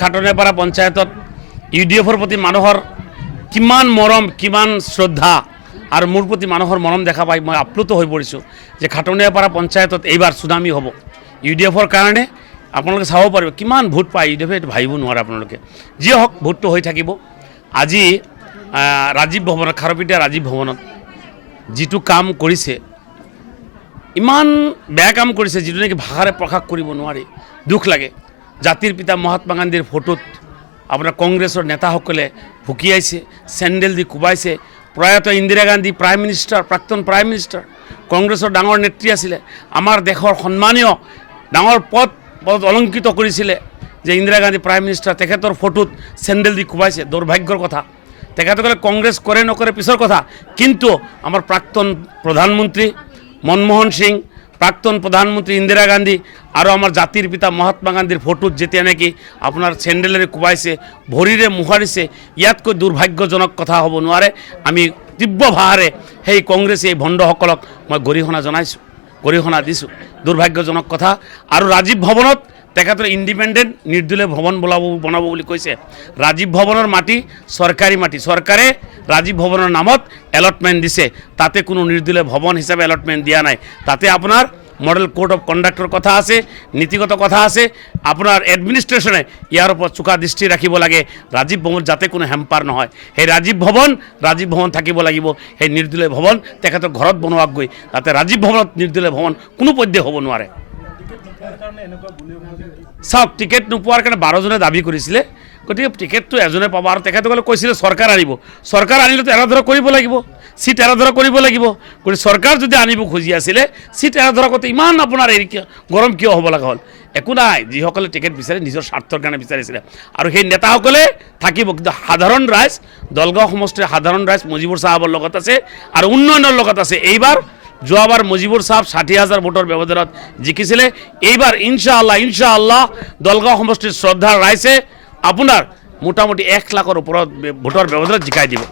খাটনেপাৰা পঞ্চায়তত UDFৰ প্ৰতি মানুহৰ কিমান মৰম কিমান শ্ৰদ্ধা আৰু মোৰ প্ৰতি মানুহৰ মৰম দেখা পাই মই আপ্লুত হৈ পৰিছোঁ যে খাটনেপাৰা পঞ্চায়তত এইবাৰ চুনামি হ'ব UDFৰ কাৰণে। আপোনালোকে চাব পাৰিব কিমান ভোট পায় UDF, এইটো ভাবিব নোৱাৰে আপোনালোকে। যি হওক ভোটটো হৈ থাকিব। আজি ৰাজীৱ ভৱনত, খাৰুপেটীয়া ৰাজীৱ ভৱনত যিটো কাম কৰিছে, ইমান বেয়া কাম কৰিছে যিটো নেকি ভাষাৰে প্ৰকাশ কৰিব নোৱাৰি, দুখ লাগে। জাতিৰ পিতা মহাত্মা গান্ধীৰ ফটোত আপোনাৰ কংগ্ৰেছৰ নেতাসকলে ভুকিয়াইছে, চেণ্ডেল দি কোবাইছে। প্ৰয়াত ইন্দিৰা গান্ধী প্ৰাইম মিনিষ্টাৰ, প্ৰাক্তন প্ৰাইম মিনিষ্টাৰ, কংগ্ৰেছৰ ডাঙৰ নেত্ৰী আছিলে, আমাৰ দেশৰ সন্মানীয় ডাঙৰ পদ অলংকৃত কৰিছিলে যে ইন্দিৰা গান্ধী প্ৰাইম মিনিষ্টাৰ, তেখেতৰ ফটোত চেণ্ডেল দি কোবাইছে। দুৰ্ভাগ্যৰ কথা। তেখেতসকলে কংগ্ৰেছ কৰে নকৰে পিছৰ কথা, কিন্তু আমাৰ প্ৰাক্তন প্ৰধানমন্ত্ৰী মনমোহন সিং, প্ৰাক্তন প্ৰধানমন্ত্ৰী ইন্দিৰা গান্ধী আৰু আমাৰ জাতিৰ পিতা মহাত্মা গান্ধীৰ ফটোত যেতিয়া নেকি আপোনাৰ চেণ্ডেলেৰে কোবাইছে, ভৰিৰে মোহাৰিছে, ইয়াতকৈ দুৰ্ভাগ্যজনক কথা হ'ব নোৱাৰে। আমি তীব্ৰ ভাষাৰে সেই কংগ্ৰেছী এই ভণ্ডসকলক মই গৰিহণা জনাইছোঁ, গৰিহণা দিছোঁ। দুৰ্ভাগ্যজনক কথা। আৰু ৰাজীৱ ভৱনত তেখেতৰ ইণ্ডিপেণ্ডেণ্ট নিৰ্দলীয় ভৱন বনাব বুলি কৈছে। ৰাজীৱ ভৱনৰ মাটি চৰকাৰী মাটি, চৰকাৰে ৰাজীৱ ভৱনৰ নামত এলটমেণ্ট দিছে, তাতে কোনো নিৰ্দলীয় ভৱন হিচাপে এলটমেণ্ট দিয়া নাই। তাতে আপোনাৰ মডেল কোড অফ কণ্ডাক্টৰ কথা আছে, নীতিগত কথা আছে। আপোনাৰ এডমিনিষ্ট্ৰেশ্যনে ইয়াৰ ওপৰত চোকা দৃষ্টি ৰাখিব লাগে, ৰাজীৱ ভৱন যাতে কোনো হেম্পাৰ নহয়। সেই ৰাজীৱ ভৱন থাকিব লাগিব। সেই নিৰ্দলীয় ভৱন তেখেতৰ ঘৰত বনোৱাক গৈ তাতে ৰাজীৱ ভৱনত নিৰ্দলীয় ভৱন কোনো পধ্যে হ'ব নোৱাৰে। চাওক, টিকেট নোপোৱাৰ কাৰণে 12জনে দাবী কৰিছিলে, গতিকে টিকেটটো এজনে পাব। আৰু তেখেতসকলে কৈছিলে চৰকাৰ আনিব, চৰকাৰ আনিলেতো এৰাধৰা কৰিব লাগিব, চিট এৰাধৰা কৰিব লাগিব। গতিকে চৰকাৰ যদি আনিব খুজি আছিলে, চিট এৰাধৰা কৰোঁতে ইমান আপোনাৰ গৰম কিয় হ'ব লগা হ'ল? একো নাই, যিসকলে টিকেট বিচাৰে নিজৰ স্বাৰ্থৰ কাৰণে বিচাৰিছিলে। আৰু সেই নেতাসকলে থাকিব, কিন্তু সাধাৰণ ৰাইজ, দলগাঁও সমষ্টিৰ সাধাৰণ ৰাইজ মুজিবুৰ চাহাবৰ লগত আছে আৰু উন্নয়নৰ লগত আছে। এইবাৰ যোৱাবাৰ মুজিবুৰ চাহাব 60,000 ভোটৰ ব্যৱধানত জিকিছিলে। এইবাৰ ইনশাআল্লাহ দলগাঁও সমষ্টিৰ শ্ৰদ্ধাৰ ৰাইজে আপোনাৰ মোটামুটি 1 লাখৰ ওপৰত ভোটৰ ব্যৱধানত জিকাই দিব।